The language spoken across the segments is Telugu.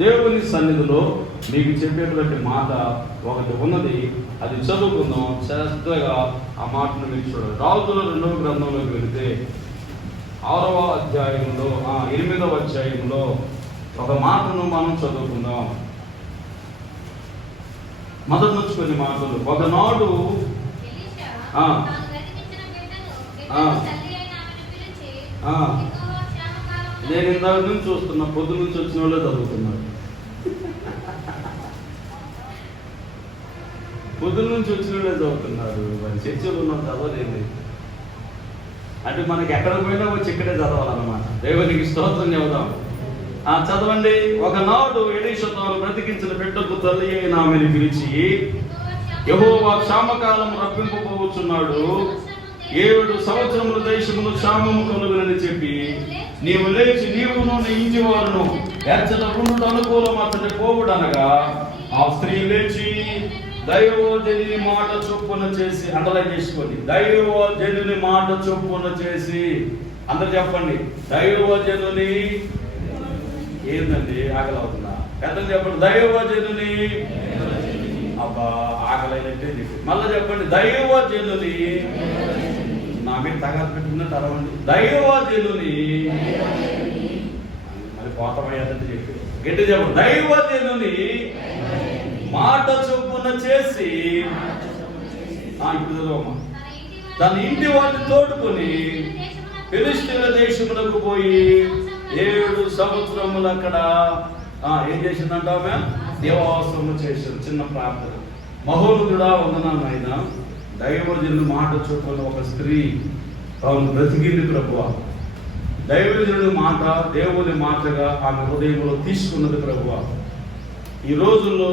దేవుని సన్నిధిలో మీకు చెప్పేటువంటి మాట ఒకటి ఉన్నది, అది చదువుకుందాం. శ్రద్ధగా ఆ మాటను మీరు చూడండి. రాజుల 2వ గ్రంథంలోకి వెళితే 6వ అధ్యాయంలో 8వ అధ్యాయంలో ఒక మాటను మనం చదువుకుందాం. మొదటి నుంచి కొన్ని మాటలు. ఒకనాడు నేను ఇందాక నుంచి చూస్తున్నా, పొద్దు నుంచి వచ్చిన వాళ్ళే చదువుతున్నారు. పొద్దున్న నుంచి వచ్చిన వాళ్ళే చదువుతున్నారు. మరి చర్చలు ఉన్నాం చదవలేదు అంటే మనకి ఎక్కడ పోయినా వచ్చి ఇక్కడే చదవాలన్నమాట. దేవునికి స్తోత్రం చెబుదాం. చదవండి. ఒకనాడు ఎలీషా తాను బ్రతికించిన బిడ్డకు తల్లి అయిన ఆమెను పిలిచి, యెహోవా క్షామకాలం రప్పింపబోచున్నాడు, 7 సంవత్సరముల దేశమును క్షామము కలుగునని చెప్పి నీవు లేచి నీవును నీ ఇంటి వారును ఎచ్చట ఉండుట అనుకూలం అతడి పోవుడనగా ఆ స్త్రీ లేచి దైవజనుని మాట చొప్పున చేసి, అండర్లైన్ చేసుకోండి, దైవజనుని మాట చొప్పున చేసి. అందరు చెప్పండి, దైవజనుని. ఏందండి ఆకలి అవుతుందా? పెద్దలు చెప్పండి, దైవజనుని. అబ్బా ఆకలి అయినట్టే చెప్పి మళ్ళీ చెప్పండి, దైవజనుని. నా మీద తగాదు పెట్టుకున్నట్టు అరవండి, దైవజనుని. మరి పోతమయ్యాదంటే చెప్పి గట్టి చెప్పండి, దైవజనుని మాట చొప్పున చేసి. ఇప్పుడు చదవమ్మా. తన ఇంటి వారిని తోడుకొని ఫిలిష్తీయుల దేశములకు పోయి 7 సంవత్సరములు అక్కడ ఏం చేసిందంట ఆమె? దేవాసనము చేసింది. చిన్న ప్రార్థన. మహోన్నతుడా వందనాలు ఆయన, దైవజనుని మాట చొప్పున ఒక స్త్రీ తాను బ్రతికింది ప్రభువా. దైవజనుడి మాట దేవుని మాటగా ఆమె హృదయంలో తీసుకున్నది ప్రభువా. ఈ రోజుల్లో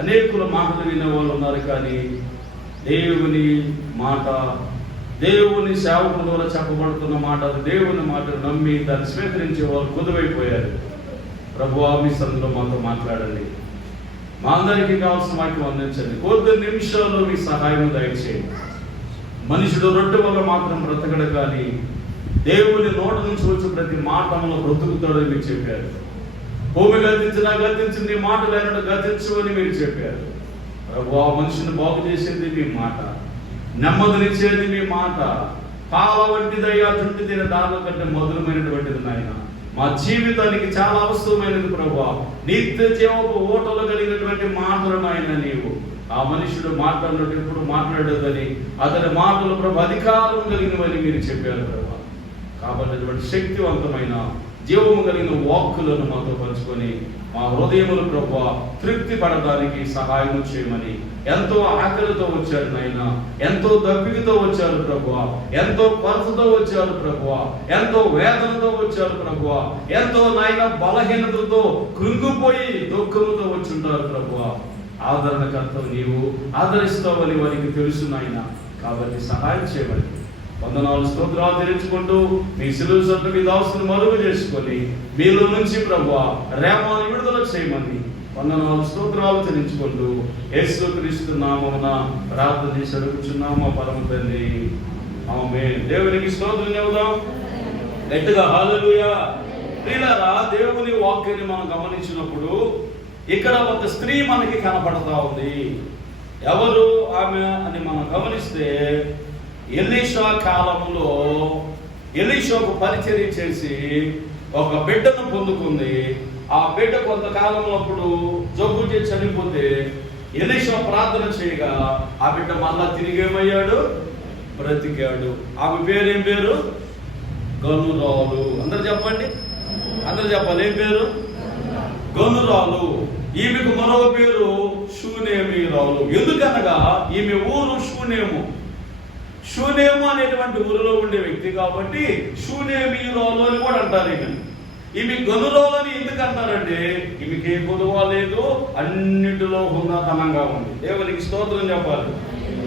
అనేకుల మాటలు వినే వాళ్ళు ఉన్నారు, కానీ దేవుని మాట, దేవుని సేవకుల ద్వారా చెప్పబడుతున్న మాట, దేవుని మాటను నమ్మి దాన్ని స్వీకరించే వాళ్ళు కుదువైపోయారు. ప్రభువా మీ సన్నిధిలో మాతో మాట్లాడండి. మా అందరికీ కావాల్సిన వాక్యం అందించండి. కొద్ది నిమిషాల్లో మీ సహాయం దయచేయండి. మనుషుడు రొట్టె వల్ల మాత్రం బ్రతకడు, కానీ దేవుని నోట నుంచి వచ్చి ప్రతి మాటలో బ్రతుకుతాడని మీరు చెప్పారు. భూమి గతించినా గతించింది, మాట లేనట్టు గతించు అని మీరు చెప్పారు. ప్రభువా మనిషిని బాగు చేసేది మీ మాట, నెమ్మదినిచ్చేది మీ మాట. పాల వంటిదయ్యా, చుంటి తిన దాని కంటే మధురమైనటువంటిది నాయన. మా జీవితానికి చాలా అవసరమైనది ప్రభువా. నిత్య జీవపు ఓటలు కలిగినటువంటి మాటలు నాయన నీవు. ఆ మనుషుడు మాట్లాడినట్టు ఎప్పుడు మాట్లాడేదని, అతని మాటలు ప్రభు అధికారం కలిగినవని మీరు చెప్పారు ప్రభువా. కాబట్టి అటువంటి శక్తివంతమైన జీవము కలిగిన వాక్కులను మాతో పంచుకొని మా హృదయములు ప్రభువా తృప్తి పడడానికి సహాయం చేయమని. ఎంతో ఆకలితో వచ్చారు నాయన, ఎంతో దప్పికతో వచ్చారు ప్రభువా, ఎంతో కొరతతో వచ్చారు ప్రభువా, ఎంతో వేదనతో వచ్చారు ప్రభువా, ఎంతో నాయన బలహీనతతో కృంగిపోయి దుఃఖముతో వచ్చుంటారు ప్రభువా. ఆదరణకర్త నీవు, ఆదరిస్తావని వారికి తెలుసు నాయన. కాబట్టి సహాయం చేయమని వందనాలు స్తోత్రాలు తెలుసుకుంటూ మీ సిలువ సొంత మీ దాసును మరుగు చేసుకొని మీలో నుంచి ప్రభువా రేమాను విడుదల చేయమని వందనాలు స్తోత్రాలు తెలుసుకుంటూ యేసుక్రీస్తు నామమున ప్రార్థన చేసి అడుగుచున్నాము పరమ తండ్రి, ఆమేన్. దేవునికి స్తోత్రం చెబుదాం గట్టిగా, హల్లెలూయా. ప్రియులారా, దేవుని వాక్యాన్ని మనం గమనించినప్పుడు ఇక్కడ ఒక స్త్రీ మనకి కనపడతా ఉంది. ఎవరు ఆమె అని మనం గమనిస్తే, ఎలీషా కాలంలో ఎలీషాకు పరిచర్య చేసి ఒక బిడ్డను పొందుకుంది. ఆ బిడ్డ కొంతకాలంలో అప్పుడు జబ్బు చేసి చనిపోతే ఎలీషా ప్రార్థన చేయగా ఆ బిడ్డ మళ్ళా తిరిగేమయ్యాడు, బ్రతికాడు. ఆమె పేరేం పేరు? గనురాలు. అందరు చెప్పండి, అందరు చెప్పాలి. ఏం పేరు? గనురాలు. ఈమెకు మరో పేరు షూనేమీరాలు. ఎందుకనగా ఈమె ఊరు షూనేము. షూనేము అనేటువంటి ఊరిలో ఉండే వ్యక్తి కాబట్టి షూనేమీరాలు అని కూడా అంటారు. ఈమె గనురాలు అని ఎందుకు అంటారంటే ఈమెకి ఏ కొదువ లేదు, అన్నిటిలో హుందాతనంగా ఉంది. దేవునికి స్తోత్రం చెప్పాలి,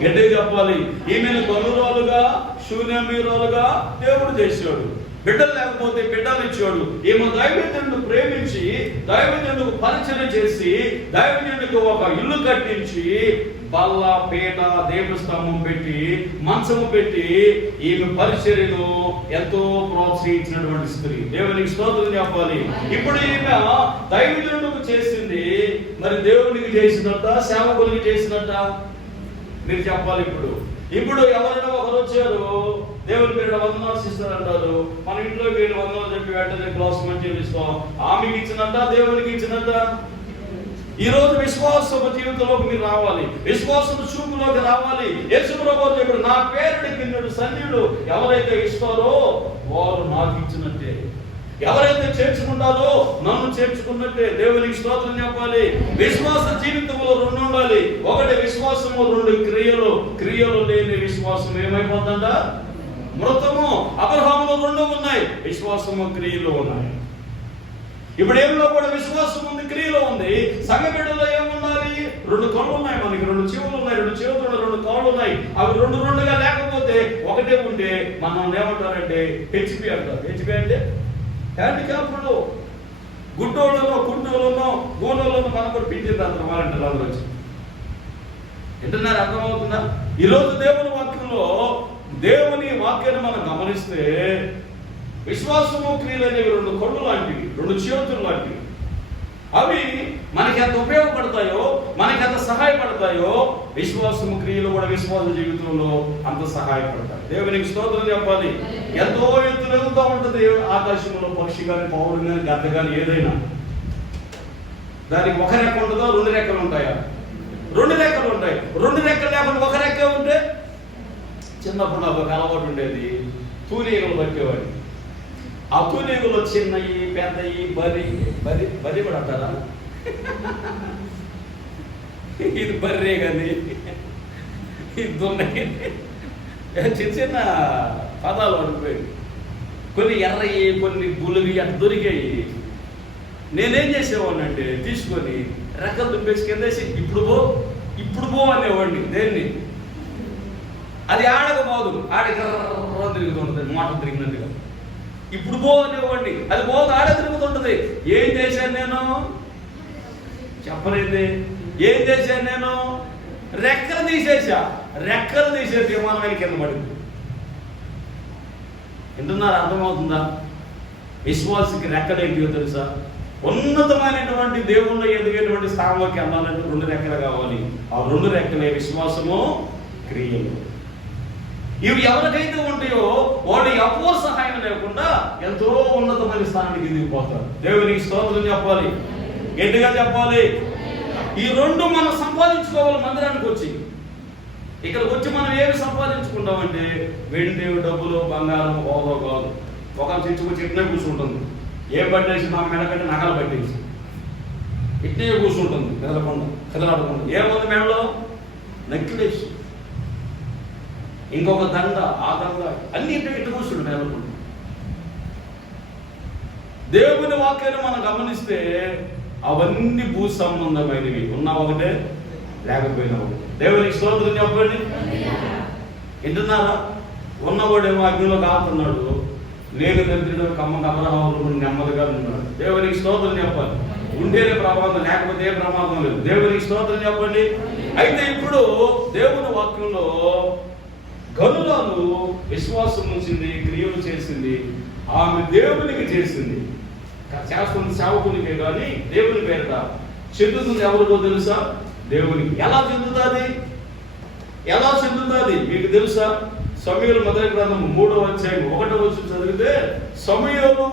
గట్టిగా చెప్పాలి. ఈమెను గనురాలుగా షూనేమీరాలుగా దేవుడు చేశాడు. బిడ్డలు లేకపోతే బిడ్డలు ఇచ్చాడు. ఏమో దైవజనుడు ప్రేమించి దైవజనుడికి పరిచయం చేసి దైవజనుడికి ఒక ఇల్లు కట్టించి బల్ల పీట దేవస్తంభం పెట్టి మంచము పెట్టి ఈమె పరిచర్యను ఎంతో ప్రోత్సహించినటువంటి స్త్రీ. దేవునికి స్తోత్రం చెప్పాలి. ఇప్పుడు ఈమె దైవజనుడికి చేసింది, మరి దేవునికి చేసినట్ట సేవకునికి చేసినట్ట మీరు చెప్పాలి. ఇప్పుడు ఎవరైనా ఒకరు వచ్చారు, దేవుని పేరు వందనాలు సిస్టర్ అంటారు, మన ఇంట్లో వీళ్ళు వందనాలు చెప్పి వెంటనే క్లాస్ మంచిగా ఇస్తాం. ఆమెకి ఇచ్చినట్ట దేవునికి ఇచ్చినట్ట? ఈ రోజు విశ్వాసపు జీవితంలోకి మీరు రావాలి, విశ్వాసపు చూపులోకి రావాలి. యేసు ప్రభువు ఇప్పుడు నా పేరుని కిందడు సన్నిధుడు ఎవరైతే ఇస్తారో వారు నాకు ఇచ్చినట్టే, ఎవరైతే చేర్చుకుంటారో నన్ను చేర్చుకున్నట్టే. దేవునికి స్తోత్రం చెప్పాలి. విశ్వాస జీవితంలో రెండు ఉండాలి. ఒకటి విశ్వాసము, రెండు క్రియలు. క్రియలు లేని విశ్వాసం ఏమైపోతుందంట? మృతము. అబ్రహాములో రెండు ఉన్నాయి, విశ్వాసము క్రియలు ఉన్నాయి. ఇప్పుడు ఏమిలో కూడా విశ్వాసం ఉంది, క్రియలో ఉంది. సంఘ బిడ్డలో ఏముండాలి? రెండు కళ్ళు ఉన్నాయి మనకి, రెండు చెవులు ఉన్నాయి, రెండు చేతులు, రెండు కాళ్ళు ఉన్నాయి. అవి రెండు రెండుగా లేకపోతే ఒకటే ఉంటే మనం ఏమంటారంటే హెచ్పి అంటారు. హెచ్పి అంటే హ్యాండిక్యాప్డ్, గుడ్డోళ్ళలో, కుంటోళ్ళలో, గోళ్ళలో మనం కూడా పిండిన అంటారు వారంటారు. అందరూ వచ్చి వింటున్నారు, అర్థమవుతుందా? ఈరోజు దేవుని వాక్యంలో దేవుని వాక్యాన్ని మనం గమనిస్తే విశ్వాసము క్రియలు అనేవి రెండు కళ్ళు లాంటివి, రెండు చేతులు లాంటివి. అవి మనకి ఎంత ఉపయోగపడతాయో, మనకి ఎంత సహాయపడతాయో, విశ్వాసము క్రియలు కూడా విశ్వాస జీవితంలో అంత సహాయపడతాయి. దేవునికి స్తోత్రం చెప్పాలి. ఎంతో ఎత్తులు ఎగుతూ ఉంటుంది ఆకాశంలో పక్షి కానీ, పౌరులు కానీ, గద్ద కానీ, ఏదైనా. దానికి ఒక రెక్క ఉంటుందో రెండు రెక్కలు ఉంటాయా? రెండు రెక్కలు ఉంటాయి. రెండు రెక్కలు లేకుండా ఒక రెక్క ఉంటే, చిన్నప్పుడు నాకు ఒక అలవాటు ఉండేది, తూనీగలు పట్టేవాడి. ఆ తూనీగలు చిన్నవి, పెద్దవి, బరి కూడా అంటారా? ఇది బర్రే కానీ, ఇది దున్నకి, చిన్న చిన్న పదాలు పడిపోయాయి. కొన్ని ఎర్రయి, కొన్ని బులువి అట్లా దొరికాయి. నేనేం చేసేవాడిని అంటే తీసుకొని రెక్కలు దుంపేసి కిందేసి ఇప్పుడు పో అనేవాడిని. దేన్ని? అది ఆడకపోదు, ఆడికి తిరుగుతుంటుంది, మోటార్ తిరిగినట్టుగా. ఇప్పుడు పో అనేవాడిని, అది పోదు, ఆడ తిరుగుతుంటది. ఏం చేశాను నేను? చెప్పలేదు. ఏం చేశాను నేను? రెక్కలు తీసేసా. రెక్కలు తీసేసి విమానమైన కింద పడింది. వింటున్నారు, అర్థమవుతుందా? విశ్వాసకి రెక్కలేంటియో తెలుసా? ఉన్నతమైనటువంటి దేవుళ్ళు ఎదిగేటువంటి స్థానంలోకి వెళ్ళాలంటే రెండు రెక్కలు కావాలి. ఆ రెండు రెక్కలే విశ్వాసము, క్రియలు. ఇవి ఎవరికైతే ఉంటాయో వాళ్ళు ఎవరు సహాయం లేకుండా ఎంతో ఉన్నతమైన స్థానానికి ఎదిగిపోతారు. దేవునికి స్తోత్రం చెప్పాలి, గట్టిగా చెప్పాలి. ఈ రెండు మనం సంపాదించుకోవాలి. మందిరానికి వచ్చి, ఇక్కడికి వచ్చి మనం ఏమి సంపాదించుకుంటామంటే వెండి, డబ్బులు, బంగారం, హోదా కాదు. ఒక తెచ్చుకొచ్చి ఇట్నే కూర్చుంటుంది. ఏం పట్టేసి మా మెడకంటే నగలు పట్టేసి ఇట్నే కూర్చుంటుంది, కదలాడకుండా. ఏముంది మెడలో? నెక్లెస్, ఇంకొక దండ, ఆ దండ, అన్ని ఇట్టు కూర్చుంటుంది మెడకుండా. దేవుని వాక్యాన్ని మనం గమనిస్తే అవన్నీ భూ సంబంధమైనవి. ఉన్నా ఒకటే, లేకపోయినా ఒకటే. దేవునికి స్తోత్రం చెప్పండి. వింటున్నారా? ఉన్నవాడేమో అగ్నిలో కాకున్నాడు, నేను దరిద్రుడు కమ్మకమరహాలు నెమ్మదిగా ఉన్నాడు. దేవునికి స్తోత్రం చెప్పాలి. ఉండేనే ప్రమాదం, లేకపోతే ఏ ప్రమాదం లేదు. దేవునికి స్తోత్రం చెప్పండి. అయితే ఇప్పుడు దేవుని వాక్యంలో గనులను విశ్వాసం ఉంచింది, క్రియలు చేసింది. ఆమె దేవునికి చేసింది. చేస్తుంది సేవకునికే కానీ దేవుని పేరిట చెందుతుంది ఎవరికో తెలుసా? దేవునికి. ఎలా చెందుతుంది? ఎలా చెందుతుంది మీకు తెలుసా? సమూయేలు మొదటి గ్రంథం 3వ అధ్యాయం 1వ వచనం చదివితే సమూయేలు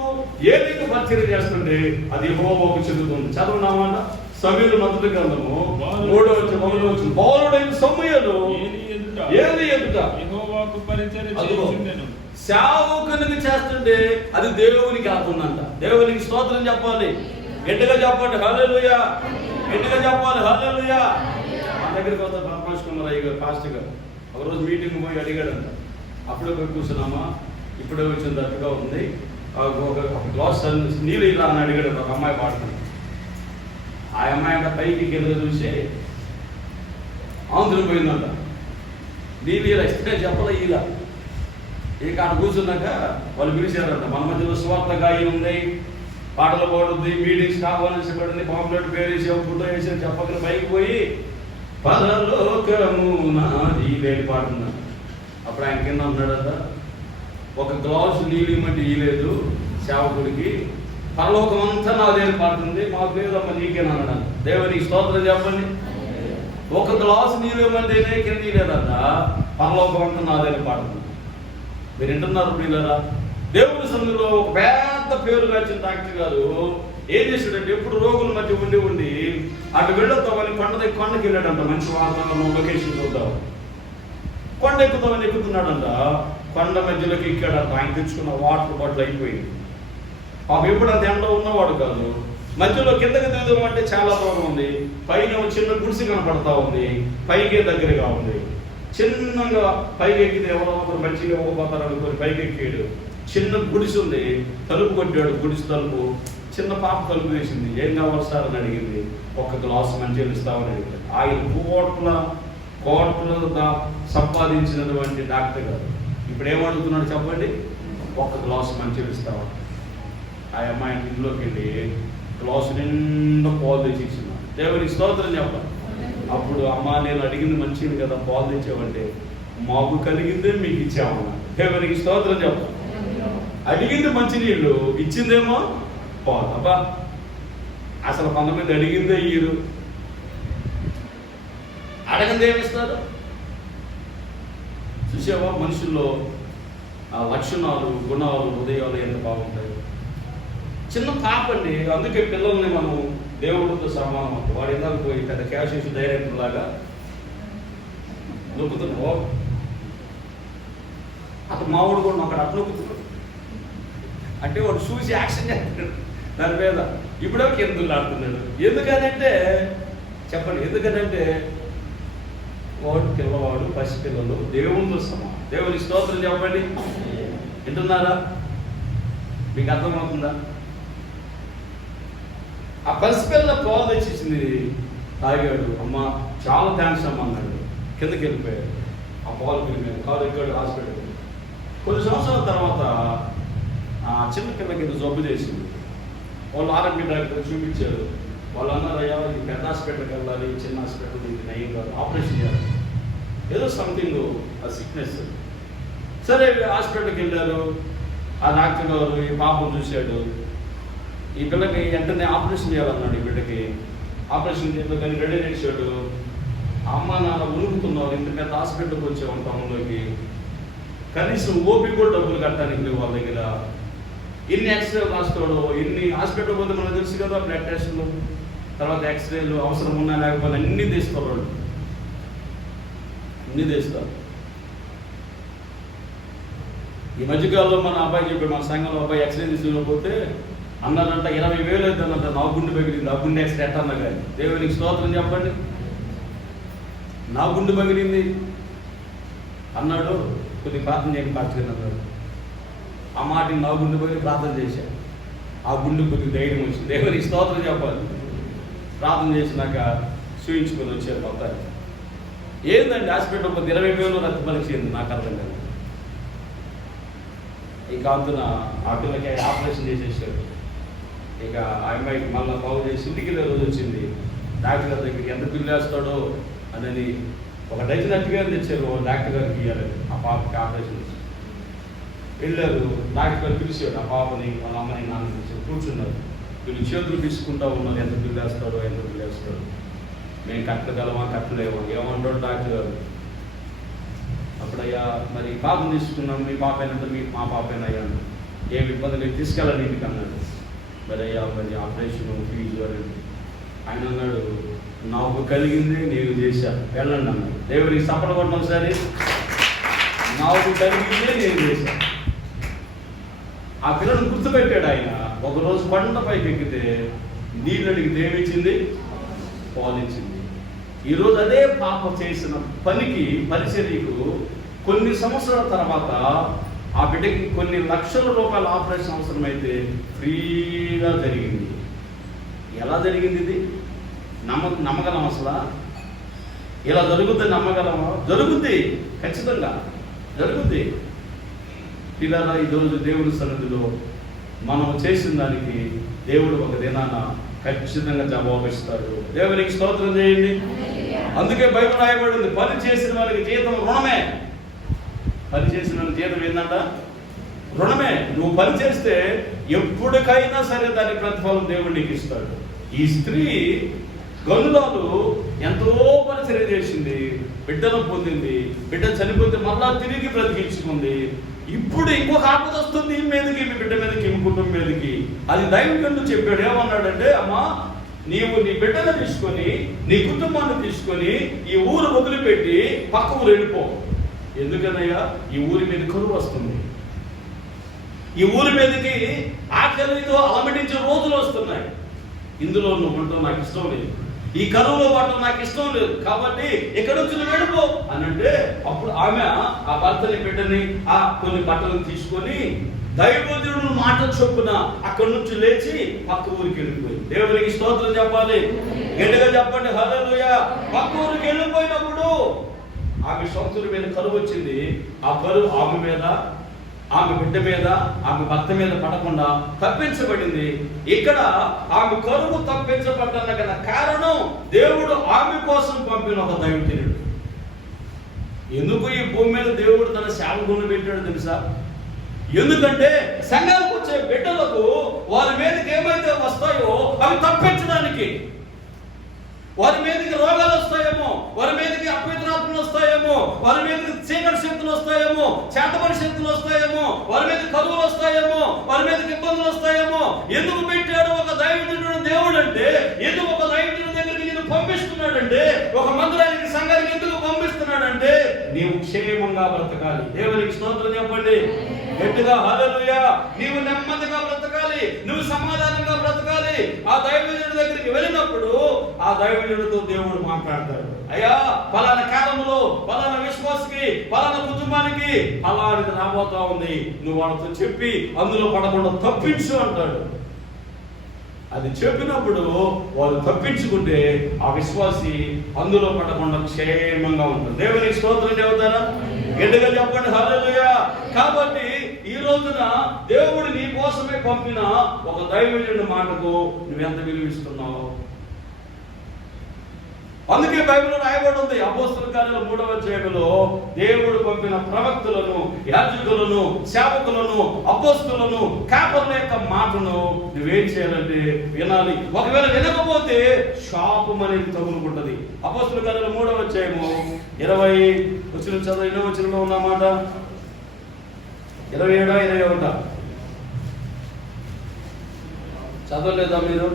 ఏలికి పరిచర్య చేస్తుంటే అది యెహోవాకు చెందుతుంది. చదవనామా? సమూయేలు మొదటి గ్రంథము 3వ అధ్యాయం 1వ వచనం. బాలుడైన సమూయేలు ఏలి ఎదుట యెహోవాకు పరిచర్య చేయుచుండెను. సేవకునికి చేస్తుంటే అది దేవునికి అవుతుందంట. దేవునికి స్తోత్రం చెప్పాలి, గట్టిగా చెప్పండి హల్లెలూయా, గట్టిగా చెప్పాలి హల్లెలూయా. మన దగ్గరికి వస్తారు పరమేశ్వర కుమార్ అయ్య గారు, పాస్టర్ గారు. ఒకరోజు మీటింగ్ పోయి అడిగాడంట, అప్పుడే పోయి కూర్చున్నామా, ఇప్పుడే వచ్చినట్టుగా ఉంది, ఒక గ్లాస్ నీళ్ళు ఇలా అని అడిగాడు. ఒక అమ్మాయి పాడుతుంది. ఆ అమ్మాయి అంట పైకి కింద చూసి ఆంధ్రం పోయిందంట. నీళ్ళు ఇలా ఇస్తే చెప్పలే, ఇలా ఇక అక్కడ కూర్చున్నాక వాళ్ళు పిలిచారంట, మన మధ్యలో స్వార్థ గాయం ఉంది, పాటలు పాడుద్ది, మీటింగ్స్ ఆహ్వానించబడింది, పాంప్లెట్ పేరు వేసావు, ఫోటో వేసావు, చెప్పకుండా పైకి పోయి పరలోకము నాది లేని పాడుతున్నా. అప్పుడు ఆయన కింద ఉన్నాడట, ఒక గ్లాసు నీళ్ళు ఇమ్మంటే ఇయ్యలేదు సేవకుడికి, పరలోకం అంతా నాదేని పాడుతుంది, మాకు లేదమ్మ నీకేనన్నాడు. దేవునికి స్తోత్రం చెప్పండి. ఒక గ్లాసు నీళ్ళు ఇవ్వమంటేనే కింద ఇయ్యలేదట, పరలోకం అంతా నాదేని పాడుతుంది. మీరు వింటున్నారు ప్రియులారా? దేవుని సన్నిధిలో ఒక పెద్ద పేరు గాచిన డాక్టర్ గారు ఏం చేశాడంటే, ఎప్పుడు రోగుల మధ్య ఉండి అటు వెళ్ళొద్దామని కొండకి వెళ్ళాడంట. మంచి వాతావరణం లొకేషన్ చూద్దాం, కొండ ఎక్కుతామని ఎక్కుతున్నాడంట. కొండ మధ్యలోకి ఎక్కాడంట. ఆయన తెచ్చుకున్న వాటర్ బాటిల్ అయిపోయింది. పాపం ఎప్పుడు అంత ఎండలో ఉన్నవాడు కాదు. మధ్యలో కిందకి దిగుదామంటే చాలా దూరం ఉంది, పైన చిన్న గుడిసి కనపడతా ఉంది, పైకే దగ్గరగా ఉంది. చిన్నగా పైకి ఎక్కితే ఎవరో ఒకరు మంచిగా ఇవ్వకపోతారు అనుకోని పైకి ఎక్కాడు. చిన్న గుడిసి ఉంది, తలుపు కొట్టాడు. గుడిసి తలుపు, చిన్న పాప తలుపు వేసింది. ఏం కావాలి సార్ అని అడిగింది. ఒక గ్లాసు మంచిగా ఇస్తామని అడిగింది. ఆయన కోట్లుగా సంపాదించినటువంటి డాక్టర్ గారు ఇప్పుడు ఏమడుగుతున్నాడు చెప్పండి? ఒక గ్లాసు మంచిగా ఇస్తామని. ఆ అమ్మాయి ఇంట్లోకి వెళ్ళి గ్లాసు నిండా పాలు తెచ్చి ఇచ్చింది. దేవునికి స్తోత్రం చెప్పాలి. అప్పుడు అమ్మ, నేను అడిగింది మంచిది కదా, పాలు తెచ్చావంటే, మాకు కలిగిందే మీకు ఇచ్చామన్నా. దేవునికి స్తోత్రం చెప్పాలి. అడిగింది మంచినీళ్ళు, ఇచ్చిందేమో పాలు. అబ్బా, అసలు కొంతమంది అడిగిందే ఇయ్యరు, అడగంది ఏమిస్తారు? చూసావా మనుషుల్లో ఆ లక్షణాలు, గుణాలు, హృదయాలు ఎంత బాగుంటాయి. చిన్న పాప అండి. అందుకే పిల్లల్ని మనం దేవుడితో సమానం. వాడు ఎందుకు పోయి పెద్ద క్యాష్ డైరెక్టర్ లాగా నొక్కుతున్నావు, అతను మావాడు కూడా అక్కడ అటు నొక్కుతున్నాడు అంటే వాడు చూసి యాక్షన్ చేస్తున్నాడు దాని మీద. ఇప్పుడో కిందులు ఆడుతున్నాడు. ఎందుకనంటే చెప్పండి, ఎందుకనంటే వాడు పిల్లవాడు, పసిపిల్లలు దేవునితో సమానం. దేవుని స్తోత్రం చెప్పండి. వింటున్నారా? మీకు అర్థమవుతుందా? ఆ పసిపిల్ల పాలు తెచ్చేసింది, తాగాడు. అమ్మ చాలా థ్యాంక్స్ అమ్మ అన్నాడు. కిందకి వెళ్ళిపోయాడు. ఆ పాలు పిలిపాడు, కాదు ఎక్కాడు హాస్పిటల్. కొన్ని సంవత్సరాల తర్వాత ఆ చిన్న పిల్లకి ఏదో జబ్బు చేసింది. వాళ్ళు ఆరోగ్య డాక్టర్ చూపించారు. వాళ్ళు అన్నారు, అయ్యా ఇది పెద్ద హాస్పిటల్కి వెళ్ళాలి, చిన్న హాస్పిటల్ ఇది నయం కాదు, ఆపరేషన్ చేయాలి, ఏదో సంథింగ్ ఆ సిక్నెస్. సరే హాస్పిటల్కి వెళ్ళారు. ఆ డాక్టర్ గారు ఈ పాపం చూశాడు. ఈ పిల్లకి వెంటనే ఆపరేషన్ చేయాలన్నాడు. ఈ బిడ్డకి ఆపరేషన్ చేయడానికి రెడీ చేశాడు. అమ్మ నాన్న ఉరుకుతున్నారు. ఇంత పెద్ద హాస్పిటల్కి వచ్చాము టౌన్లోకి, కనీసం ఓపీ కూడా డబ్బులు కట్టడానికి లేవు వాళ్ళ దగ్గర. ఎన్ని ఎక్స్రే రాస్తాడో, ఎన్ని హాస్పిటల్ పోతే మనకు తెలుసు కదా, బ్లడ్ టెస్టులు, తర్వాత ఎక్స్రేలు అవసరం ఉన్నా లేకపోతే అన్నీ తీసుకోరు, అన్నీ తీస్తారు. ఈ మధ్యకాలంలో మన అబ్బాయి చెప్పాడు, మన సంఘంలో అబ్బాయి ఎక్స్రే తీసుకోకపోతే అన్నారంట 20,000 అవుతుందంట. నా గుండె పగిలింది, ఆ గుండె ఎక్స్రే ఎట్ట అన్నా కానీ. దేవునికి స్తోత్రం చెప్పండి. నా గుండె పగిలింది అన్నాడు. కొద్దిగా ప్రార్థన చేయని పార్టీ అన్నాడు. ఆ మాటని నా గుండె పగిలి ప్రార్థన చేశాను. ఆ గుండె కొద్దిగా ధైర్యం వచ్చింది. దేవునికి స్తోత్రం చెప్పాలి. ప్రార్థన చేసినాక చూయించుకొని వచ్చారు మొత్తాన్ని. ఏందండి హాస్పిటల్ కొద్ది 20,000 రక్త పరీక్ష అయింది, నాకు అర్థం కాదు. ఇక అందున ఆ పిల్లకి ఆపరేషన్ చేసేసాడు. ఇక ఆ అమ్మాయికి మళ్ళీ బాగు చేసి ఇంటికి వెళ్ళే రోజు వచ్చింది. డాక్టర్ గారి దగ్గరికి ఎంత బిల్లు వేస్తాడో అని ఒక డజన్ అట్టుగా తెచ్చారు డాక్టర్ గారికి ఇవ్వాలని. ఆ పాపకి ఆపరేషన్ చేసి వెళ్ళారు. డాక్టర్ గారు పిలిచాడు ఆ పాపని, వాళ్ళ అమ్మని, నాన్న పిలిచారు. కూర్చున్నారు. వీళ్ళు చేతులు తీసుకుంటా ఉన్నారు. ఎంత బిల్లు వేస్తాడో, ఎంత బిల్లు వేస్తాడో. మేము కట్టగలమా, కట్టలేమా, ఏమంటాడు డాక్టర్ గారు. అప్పుడయ్యా మరి పాపను తీసుకున్నాం, మీ పాప అయినంత మీకు మా పాప అయినా ఏమి ఇబ్బంది లేదు, తీసుకెళ్ళండి ఇంటికి అన్నాడు. మరి అయ్యా మరి ఆపరేషన్ ఫీజు అని ఆయన అన్నాడు, నాకు కలిగింది నేను చేశాను, వెళ్ళండి అన్నాడు. దేవుడికి సపోర్ట్ కొట్టడం సరే, నాకు కలిగిందే నేను చేశాను. ఆ పిల్లలను గుర్తుపెట్టాడు ఆయన. ఒకరోజు కొండపైకి ఎక్కితే నీళ్ళు అడిగితే ఏమిచ్చింది? పాలిచ్చింది. ఈరోజు అదే పాప చేసిన పనికి, పరిచర్యకు కొన్ని సంవత్సరాల తర్వాత ఆ బిడ్డకి కొన్ని లక్షల రూపాయల ఆపరేషన్ అవసరమైతే ఫ్రీగా జరిగింది. ఎలా జరిగింది ఇది? నమ్మగలం అసలు? ఇలా జరుగుద్ది నమ్మగలమా? జరుగుద్ది, ఖచ్చితంగా జరుగుద్ది. పిల్లరా, ఈరోజు దేవుడి సన్నిధిలో మనం చేసిన దానికి దేవుడు ఒక దినాన ఖచ్చితంగా జవాబిస్తాడు. దేవునికి స్తోత్రం చేయండి. అందుకే బైబిల్ రాయబడింది, పని చేసిన వారికి జీతం రుణమే. పని చేసిన వారికి జీతం ఏంటంట? రుణమే. నువ్వు పని చేస్తే ఎప్పటికైనా సరే దాని ప్రతిఫలం దేవుడు నీకు ఇస్తాడు. ఈ స్త్రీ గనురాలు ఎంతో పరిచర్య చేసింది, బిడ్డను పొందింది, బిడ్డ చనిపోతే మళ్ళా తిరిగి బ్రతికించుకుంది. ఇప్పుడు ఇంకొక ఆపద వస్తుంది ఈ మీదకి, మీ బిడ్డ మీదకి, మీ కుటుంబం మీదకి. అది దైవజనుడు చెప్పాడు. ఏమన్నాడంటే, అమ్మా నీవు నీ బిడ్డను తీసుకొని, నీ కుటుంబాన్ని తీసుకొని ఈ ఊరు వదిలిపెట్టి పక్క ఊరు వెళ్ళిపో. ఎందుకనయ్యా? ఈ ఊరి మీద కరువు వస్తుంది. ఈ ఊరి మీదకి ఆకలితో అలమటించే రోజులు వస్తున్నాయి. ఇందులో నువ్వు ఉండటం నాకు ఇష్టం లేదు, ఈ కరువులో పడటం నాకు ఇష్టం లేదు, కాబట్టి ఇక్కడ నుంచి నువ్వు వెళ్ళిపో అని అంటే, అప్పుడు ఆమె ఆ భర్తని బిడ్డని ఆ కొన్ని బట్టలను తీసుకొని దైవజనుడు మాట చొప్పున అక్కడి నుంచి లేచి పక్క ఊరికి వెళ్ళిపోయింది. దేవునికి స్తోత్రం చెప్పాలి, గట్టిగా చెప్పండి హల్లెలూయా. పక్క ఊరికి వెళ్ళిపోయినప్పుడు ఆమె సొంతూరు మీద కరువు వచ్చింది. ఆ కరువు ఆమె మీద, ఆమె బిడ్డ మీద, ఆమె భర్త మీద పడకుండా తప్పించబడింది. ఇక్కడ ఆమె కరువు తప్పించబడ్డ కారణం దేవుడు ఆమె కోసం పంపిన ఒక దైవజనుడు. ఎందుకు ఈ భూమి మీద దేవుడు తన సేవకులను పెట్టాడు తెలుసా? ఎందుకంటే సంఘానికి వచ్చే బిడ్డలకు వారి మీదకి ఏమైతే వస్తాయో అవి తప్పించడానికి. వారి మీదకి రోగాలు వస్తాయేమో, వారి మీదకి అపవిత్రాత్మలు వస్తాయేమో, వారి మీదకి చీకటి శక్తులు వస్తాయేమో, చేతబడి శక్తులు వస్తాయేమో, వారి మీద కరువులు వస్తాయేమో, వారి మీదకి ఇబ్బందులు వస్తాయేమో. ఎందుకు పెట్టాడు ఒక దైవజనుడు దేవుడు అంటే? ఎందుకు ఒక దైవజనుడి దగ్గరికి నేను పంపిస్తున్నాడంటే, ఒక మందిరానికి సంఘానికి ఎందుకు పంపిస్తున్నాడంటే, నీవు క్షేమంగా బ్రతకాలి. దేవునికి స్తోత్రం చెప్పండి గట్టిగా హల్లెలూయా. నీవు నెమ్మదిగా బ్రతకాలి, నువ్వు సమాధానంగా బ్రతకాలి. ఆ దైవజనుడి దగ్గరికి వెళ్ళినప్పుడు ఆ దైవజనుడితో దేవుడు మాట్లాడతాడు. అయ్యా, పలానా కాలంలో పలానా విశ్వాసకి, పలానా కుటుంబానికి అలాంటిది రాబోతా ఉంది, నువ్వు వాళ్ళతో చెప్పి అందులో పడకుండా తప్పించు అంటాడు. అది చెప్పినప్పుడు వాళ్ళు తప్పించుకుంటే ఆ విశ్వాసి అందులో పడకుండా క్షేమంగా ఉంటుంది. దేవునికి స్తోత్రం చెబుతారా? గట్టిగా చెప్పండి హల్లెలూయా. కాబట్టి ఈ రోజున దేవుడు నీ కోసమే పంపిన ఒక దైవజనుడి మాటకు నువ్వెంత విలువిస్తున్నావు? అందుకే బైబిల్లో రాయబడి ఉంది, అపోస్తల కార్యాల 3వ అధ్యాయంలో దేవుడు పంపిన ప్రవక్తలను, యాజకులను, సేవకులను, అపోస్తలులను, కాపరుల యొక్క మాటను నువ్వేం చేయాలంటే వినాలి. ఒకవేళ వినకపోతే శాపం అనేది తగులుకుంటది. అపోస్తల కార్యాల 3వ అధ్యాయము 20 వచనం చదువు. 20వ వచనంలో ఉన్నమాట 27, 21 చదవలేదా మీరు?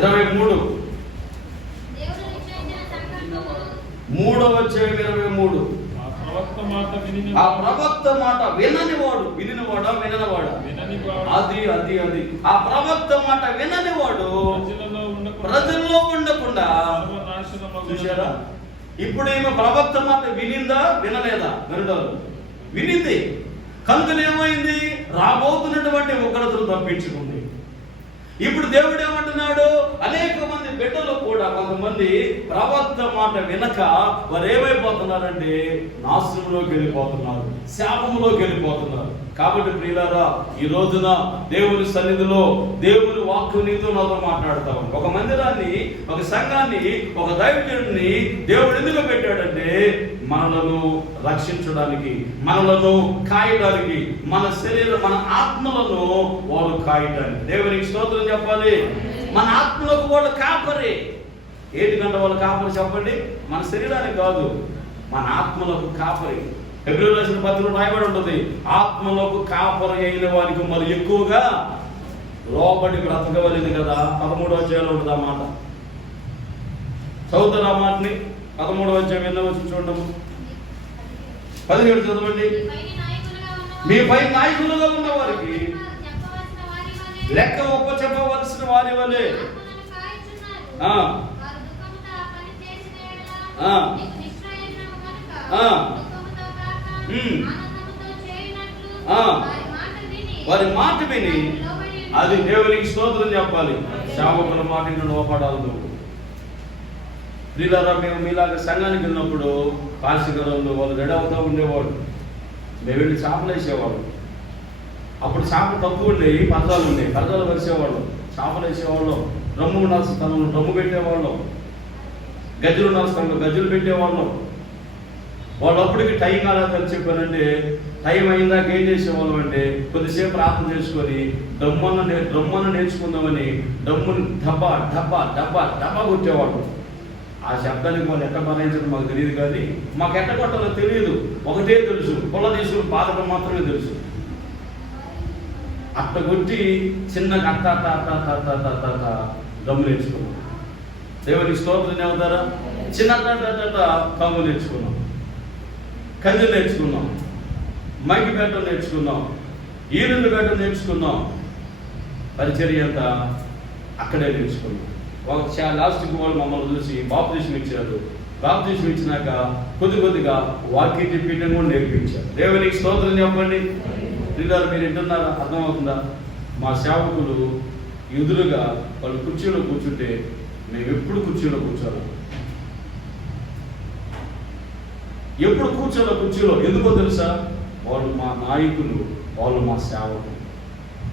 23 3వ అధ్యాయం 23. ఆ ప్రవక్త మాట విననివాడు, వినినవాడా విననివాడా? అది అది అది ఆ ప్రవక్త మాట విననివాడు ప్రజల్లో ఉండకుండా. చూశారా? ఇప్పుడు ఈమె ప్రవక్త మాట వినిందా వినలేదా? వినింది. కనుకనేమైంది? రాబోతున్నటువంటి ఉగ్రతను తప్పించుకుంది. ఇప్పుడు దేవుడు ఏమంటున్నాడు? అనేక మంది బిడ్డలు కూడా కొంతమంది ప్రవక్త మాట వినక వారు ఏమైపోతున్నారంటే నాశనంలోకి వెళ్ళిపోతున్నారు, శాపంలోకి వెళ్ళిపోతున్నారు. కాబట్టి ప్రియులారా, ఈ రోజున దేవుని సన్నిధిలో దేవుని వాక్కు నీతో నాతో మాట్లాడుతా ఉంది. ఒక మందిరాన్ని, ఒక సంఘాన్ని, ఒక దైవజనుడిని దేవుడు ఎందుకు పెట్టాడంటే మనలను రక్షించడానికి, మనలను కాయడానికి, మన శరీరం, మన ఆత్మలను వాళ్ళు కాయడానికి. దేవునికి స్తోత్రం చెప్పాలి. మన ఆత్మలకు వాళ్ళు కాపరి. ఏంటికంటే వాళ్ళు కాపరి చెప్పండి? మన శరీరానికి కాదు, మన ఆత్మలకు కాపరి. ఫిబ్రవరి రాసిన పత్రికలో రాయబడి ఉంటుంది, ఆత్మలకు కాపరి అయిన వారికి మరి ఎక్కువగా లోబడి బ్రతకవలేదు కదా. 13వ అధ్యాయంలో ఉంటుంది ఆ మాట. చదువుతారు ఆ మాటని. 13వ అధ్యాయం ఎన్నో వచ్చి చూడము. 17 చదవండి. మీపై నాయకులుగా ఉన్న వారికి లెక్క ఒప్ప చెప్పవలసిన వారి వలె వారి మాట విని, అది దేవునికి స్తోత్రం చెప్పాలి. సేవకుల మాట లోపడాలి. నువ్వు ప్రియులారా, మేము మీలాగా సంఘానికి వెళ్ళినప్పుడు కాశీగరంలో వాళ్ళు రెడీ అవుతూ ఉండేవాడు. మేము వెళ్ళి చేపలు వేసేవాడు. అప్పుడు చేపలు తక్కువ ఉండేవి, పరదాలు ఉండేవి. పరదాలు వేసేవాళ్ళం, చేపలు వేసేవాళ్ళం. రమ్ము ఉండాల్సిన స్థలంలో రమ్ము పెట్టేవాళ్ళం, గజ్జలు ఉండాల్సిన స్థలంలో గజ్జలు పెట్టేవాళ్ళం. వాళ్ళు అప్పటికి టైం కాలేదని చెప్పానంటే టైం అయిందాక ఏం చేసేవాళ్ళం అంటే కొద్దిసేపు ప్రార్థన చేసుకొని డ్రమ్మను నేర్చుకుందామని డమ్ముని డబ్బా డబ్బా డబ్బా డబ్బా కొట్టేవాళ్ళు. ఆ శబ్దానికి వాళ్ళు ఎట్ట భరించడం మాకు తెలియదు, కానీ మాకు ఎట్ట కొట్టాలో తెలియదు. ఒకటే తెలుసు, పొల్ల తీసుకుని బాధడం మాత్రమే తెలుసు. అట్ట కొట్టి చిన్నగా అట్ట దమ్ము నేర్చుకున్నాం. దేవునికి స్తోత్రం అవుతారా? చిన్న దమ్ము నేర్చుకున్నాం, కజ్జలు నేర్చుకున్నాం, మైకి పెట్టడం నేర్చుకున్నాం, ఈరుండు పెట్టడం నేర్చుకున్నాం. పరిచర్య అంతా అక్కడే నేర్చుకున్నాం. లాస్ట్కి వాళ్ళు మమ్మల్ని చూసి బాప్తిసం ఇచ్చారు. బాప్తిసం ఇచ్చినాక కొద్దిగా వాక్యం చెప్పడం కూడా నేర్పించారు. దేవునికి స్తోత్రం చెప్పండి. పిల్లలు మీరు వింటున్నారా? అర్థమవుతుందా? మా సేవకులు ఎదురుగా వాళ్ళు కుర్చీలో కూర్చుంటే మేము ఎప్పుడు కుర్చీలో కూర్చోాలి, ఎప్పుడు కుర్చీలో ఎందుకో తెలుసా? వాళ్ళు మా నాయకులు, వాళ్ళు మా సేవకులు,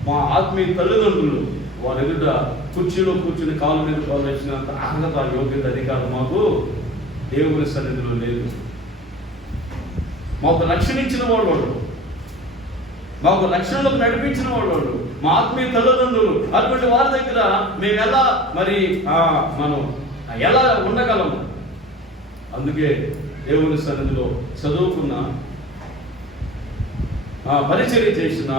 మా ఆత్మీయ తల్లిదండ్రులు. వాళ్ళ ఎదుట కుర్చీలో కూర్చుని కాళ్ళ మీద కాళ్ళు వచ్చినంత అర్హత, యోగ్యత, అధికారం మాకు దేవుని సన్నిధిలో లేదు. మాకు రక్షణ ఇచ్చిన వాళ్ళు, మాకు రక్షణలోకి నడిపించిన వాళ్ళు మా ఆత్మీయ తల్లిదండ్రులు. అటువంటి వారి దగ్గర మేము ఎలా మనం ఎలా ఉండగలము? అందుకే దేవుని సన్నిధిలో చదువుకున్న, పరిచర్య చేసిన,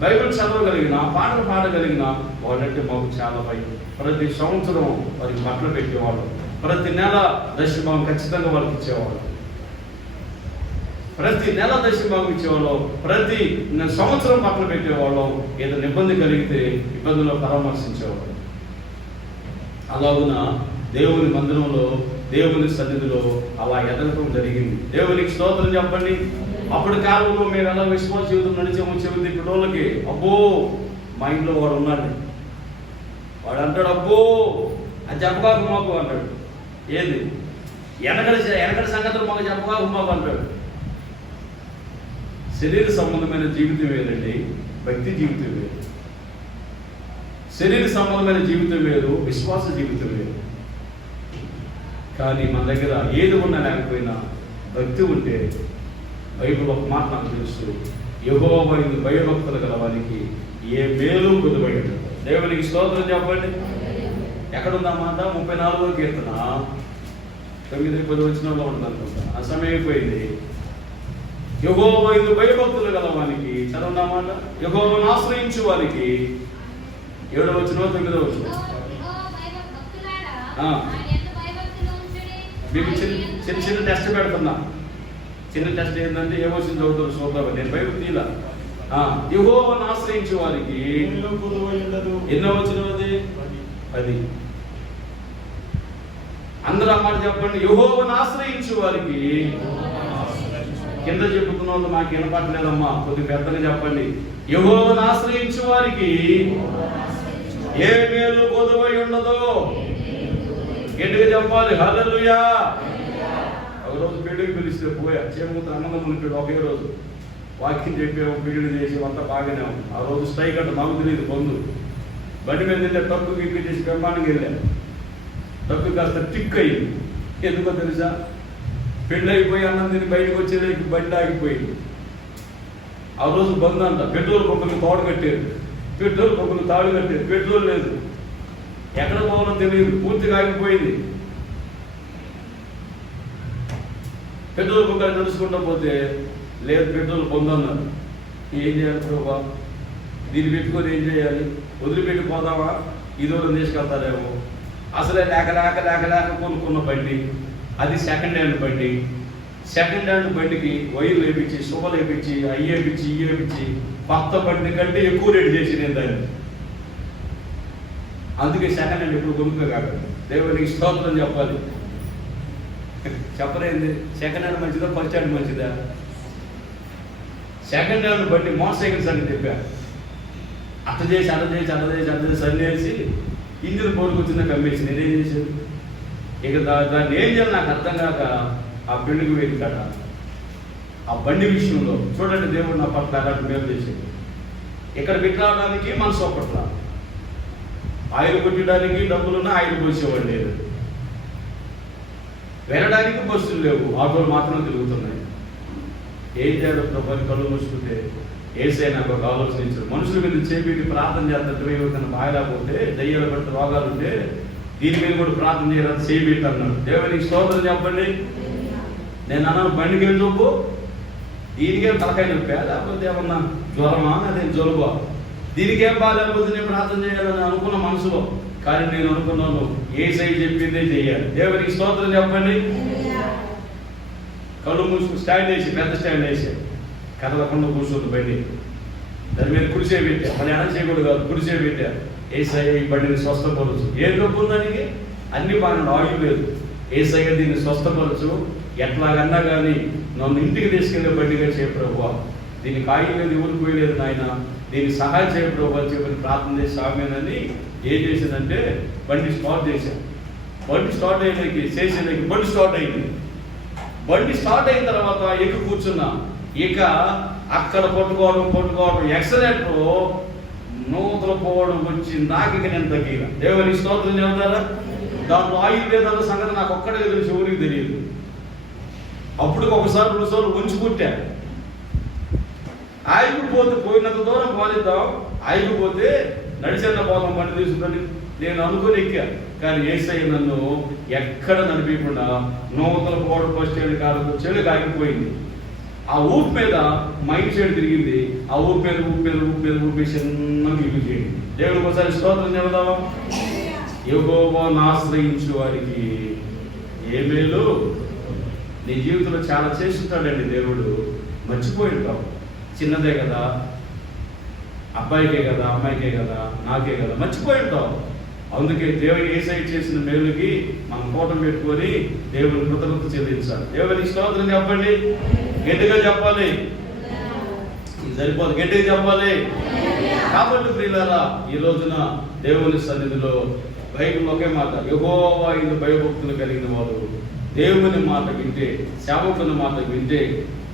బైబిల్ చదవగలిగిన, పాటలు పాడగలిగిన వాళ్ళంటే మాకు చాలా భయం. ప్రతి సంవత్సరం వారికి బట్టలు పెట్టేవాళ్ళు, ప్రతి నెల దశభాగం ఖచ్చితంగా వాళ్ళకి ఇచ్చేవాళ్ళు, ప్రతి నెల దశభాగం ఇచ్చేవాళ్ళం, ప్రతి సంవత్సరం బట్టలు పెట్టేవాళ్ళం. ఏదైనా ఇబ్బంది కలిగితే ఇబ్బందుల్లో పరామర్శించేవాళ్ళం. అలాగున దేవుని మందిరంలో, దేవుని సన్నిధిలో అలా ఎదగటం జరిగింది. దేవునికి స్తోత్రం చెప్పండి. అప్పుడు కాలంలో మేము ఎలా విశ్వాస జీవితం నడిచామో చెబుతుంది ఇప్పుడు వాళ్ళకి. అబ్బో మా ఇంట్లో వాడు ఉన్నాడు, వాడు అంటాడు అబ్బో అది చెప్పకాకు మాకు అంటాడు. ఏది వెనకటి సంగతులు మాకు చెప్పకాకు మాకు అంటాడు. శరీర సంబంధమైన జీవితం వేరండి, భక్తి జీవితం వేరు. శరీర సంబంధమైన జీవితం వేరు, విశ్వాస జీవితం వేరు. కానీ మన దగ్గర ఏది ఉన్నా లేకపోయినా భక్తి ఉంటే, బైబిల్ ఒక మాట నాకు తెలుసు, యెహోవా యందు భయభక్తులు గల వారికి ఏ మేలు కొద్దుబడి ఉంటుంది. దేవునికి స్తోత్రం చెప్పండి. ఎక్కడుందా మాట? 34వ కీర్తన 9-10 వచనంలో ఉంటుంది అనుకుంటా. ఆ సమయం అయిపోయింది. యెహోవా యందు భయభక్తులు గల వారికి, చదవనా మాట, యెహోవాను ఆశ్రయించు వారికి. 7వ వచనం 9వ వచనం. మీకు చిన్న టెస్ట్ పెడుతున్నా. చిన్న టెస్ట్ ఏంటంటే ఏ వచ్చింది చదువుతారు చూద్దాం. నేను బైబిల్ తీలా. యెహోవాను ఆశ్రయించే వారికి ఎన్నో వచ్చినది? 10. అందరూ అమ్మాట చెప్పండి. యెహోవాను ఆశ్రయించే వారికి. కింద చెప్పుకున్న వాళ్ళు మాకు వినపడలేదమ్మా, కొద్దిగా పెద్దగా చెప్పండి. యెహోవాను ఆశ్రయించే వారికి ఏ మేలు కొదువై ఉండదో. గట్టిగా చెప్పాలి. హల్లెలూయా. ఒకరోజు పెళ్లికి పిలిస్తే పోయా, చేమూత అన్నదమ్ములు పెళ్ళి ఒకే రోజు వాక్యం చెప్పాము, పెళ్లి చేసి అంతా బాగానే ఉంది. ఆ రోజు స్ట్రైక్ అంటే మాకు తెలియదు. బంధు బండి మీద వెళ్ళే టక్కు గిక్కి చేసి బ్రహ్మాండంగా వెళ్ళాను. టక్కు కాస్త టిక్ అయింది. ఎందుకో తెలుసా? పెళ్ళి అయిపోయి అన్నం తిని బయటకు వచ్చేదానికి బండి ఆగిపోయింది. ఆ రోజు బంధు అంట. పెట్రోల్ పంపులకు తోడు కట్టారు, పెట్రోల్ పంపులకు తాడు కట్టారు. పెట్రోల్ లేదు, ఎక్కడ పోవాలో తెలియదు, పూర్తిగా ఆగిపోయింది. పెట్రోల్ బంక్ నడుచుకుంటూ పోతే లేదు, పెట్రోల్ పొందన్నారు. ఏం చేయాలి ప్రభా? దీన్ని పెట్టుకొని ఏం చేయాలి? వదిలిపెట్టిపోదామా? ఈ దూరం తీసుకెళ్తారేమో. అసలే లేక కొనుక్కున్న బండి, అది సెకండ్ హ్యాండ్ బండి. సెకండ్ హ్యాండ్ బండికి వైర్లు వేపించి, శుభలు వేపించి, అయ్యేపించి, ఇయ్యేపించి, కొత్త బండి కంటే ఎక్కువ రేటు చేసి నేను దాన్ని. అందుకే సెకండ్ హ్యాండ్ ఎప్పుడు కొనుక్కో కాదు. దేవునికి స్తోత్రం చెప్పాలి. చెప్పలేంది. సెకండ్ హ్యాండ్ మంచిదా, ఫస్ట్ హ్యాండ్ మంచిదా? సెకండ్ హ్యాండ్ బండి మోటార్ సైకిల్స్ అని చెప్పా. అట్ట చేసి సన్నేసి ఇంజిన్ పోరుకొచ్చిందని కమ్మేసి నేనేం చేశాను? ఇక దాన్ని ఏం చేయాలి నాకు అర్థం కాక ఆ పెళ్లికి వెళ్ళి కదా ఆ బండి విషయంలో చూడండి, దేవుడు నా పట్ల అలాంటి మేలు చేసేది. ఇక్కడ పెట్టడానికి మనసు ఒప్పట్లా. ఆయిల్ కొట్టడానికి డబ్బులున్నా ఆయిల్ పోసేవాడు లేదు, వెళ్ళడానికి బస్సులు లేవు, ఆటోలు మాత్రం తిరుగుతున్నాయి. ఏం చేయడం ప్రభావి కళ్ళు మూసుకుంటే ఏసై నాకు ఒక ఆలోచన ఇచ్చారు. మనుషుల మీద చేపెట్టి ప్రార్థన చేస్తుంటే ఎవరికైనా బాగలేకపోతే, దయ్యాలు పడితే రోగాలు ఉంటే దీని మీద కూడా ప్రార్థన చేయాలని చేయబెట్టి అన్నాడు. దేవునికి స్తోత్రం చెప్పండి. నేను అన్నాను బండికి వెళ్ళి చూపు, దీనికేం తలకాయ నొప్పా లేకపోతే ఏమన్నా జ్వరమా అదే జలుబా, దీనికేం బాగాలేకపోతే నేను ప్రార్థన చేయాలని అనుకున్న మనసులో. కానీ నేను అనుకున్నాను ఏసై చెప్పిందే చెయ్యాలి. దేవునికి స్తోత్రం చెప్పండి. కళ్ళు మూసుకు స్టాండ్ వేసి, పెద్ద స్టాండ్ వేసి కదలకుండా కూర్చోదు బండి, దాని మీద కుడిసే పెట్టా. మళ్ళీ ఎడ చేయకూడదు కాదు, కుడిసే పెట్టా. ఏసయ్య ఈ బండిని స్వస్థపరచు. ఏం డబ్బు ఉందానికి? అన్ని బాగా ఆయువు లేదు. ఏసయ్య దీన్ని స్వస్థపరచు, ఎట్లాగన్నా కానీ నన్ను ఇంటికి తీసుకెళ్లే బండిగా చేయ ప్రభువా, దీనికి ఆయువు లేదు, ఊరికి పోయలేదు నాయన, దీనికి సహాయం చేయ ప్రభు అని చెప్పి ప్రార్థన చేసి సామేనని ఏం చేసిందంటే బండి స్టార్ట్ చేశాను. బండి స్టార్ట్ అయ్యేకి చేసేదానికి బండి స్టార్ట్ అయింది. బండి స్టార్ట్ అయిన తర్వాత ఎక్కి కూర్చున్నా. ఇక అక్కడ పట్టుకోవడం ఎక్సలెంటర్ నూతన పోవడం వచ్చి నాకు ఇక నేను తగ్గిన. దేవుని స్తోత్రం చెబుతారా? దాంట్లో ఆయుర్వేదాల సంగతి నాకు ఒక్కడికి తెలిసి ఊరికి తెలియదు. అప్పుడు ఒకసారి 2 సార్లు ఉంచుకుంటా. ఆగిపోతే పోయినంత దూరం పోలిద్దాం, ఆగిపోతే నడిచిన పోదాం బండి తీసుకుని నేను అనుకుని ఎక్కా. కానీ ఏసై నన్ను ఎక్కడ నడిపించకుండా నూతన పోవడం ఫస్ట్ స్టాండ్ కాదు చెడుగా ఆగిపోయింది. ఆ ఊపు మీద మైండ్ సైడ్ తిరిగింది. ఆ ఊపు మీద ఊపేసి ఇల్లు చేయండి. దేవుడికి ఒకసారి స్తోత్రం చెబుదామా? యెహోవాను ఆశ్రయించు వారికి ఏ మేలు. నీ జీవితంలో చాలా చేస్తుంటాడండి దేవుడు. మర్చిపోయి ఉంటావు. చిన్నదే కదా, అబ్బాయికే కదా, అమ్మాయికే కదా, నాకే కదా, మర్చిపోయి ఉంటావు. అందుకే దేవుని ఏసై చేసిన మేలుకి మనం కోటం పెట్టుకొని దేవుని కృతజ్ఞత చెల్లించాలి. దేవునికి స్తోత్రం చెప్పండి. గట్టిగా చెప్పాలి. ఇది సరిపోదు, గట్టిగా చెప్పాలి. కాబట్టి ప్రియులారా, ఈ రోజున దేవుని సన్నిధిలో బైబిల్ ఒకే మాట, యెహోవా యందు భయభక్తులు కలిగిన వారు దేవుని మాట వింటే, సేవకుని మాట వింటే